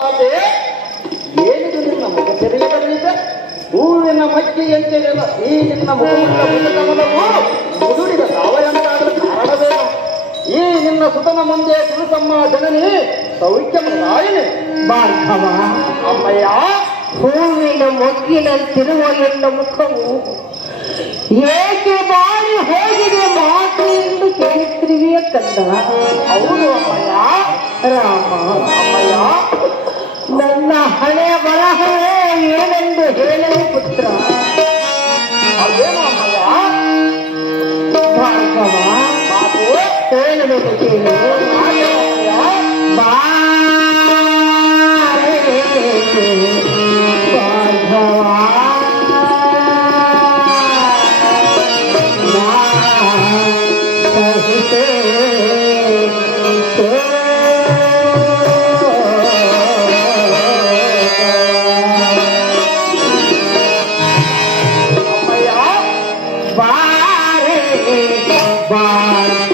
ಅದೇ ಏನಿದು ನಿನ್ನ ಮುಖ ತೆರೆಯಬರಲಿದೆ ಹೂವಿನ ಮಜ್ಜಿಗೆಯಂತೆಲ್ಲ ಈ ನಿನ್ನ ಮುಖಮುಖವು ಮುದುಡಿದ ಸಾವಯಂತಾಗಲು ಕಾರಣವೇನು? ಈ ನಿನ್ನ ಸುತನ ಮುಂದೆ ತಿಳಿಸಮ್ಮ ಜನನಿ ಸೌಖ್ಯಮದಾಯಿನಿ ಭಾರ್ಗವ ಅಮ್ಮಯ್ಯ. ಹೂವಿನ ಮೊಗ್ಗಿನಂತಿರುವ ಎನ್ನ ಮುಖವು ಏಕೆ ಬಾರಿ ಹೋಗಿದೆ ಮಾತು ಎಂದು ಕೇಳುತ್ತಿರುವೆಯ ಕಂದ. ಹೌದು ಅಮ್ಮಯ್ಯ. ರಾಮ ಅಮ್ಮಯ್ಯ, ನನ್ನ ಹಣೆ ಬರಹವೇ ಏನೆಂದು ಹೇಳಲು ಪುತ್ರ. ಅದೇನು ಅಮ್ಮಯ್ಯ? ಭಾರ್ಗವ ಬಾಬು ಹೇಳಬೇಕು ಕೇಳು. ಭಾರ್ಗವ ಅಮ್ಮಯ್ಯ ಬಾರೆ ಬಾರೆ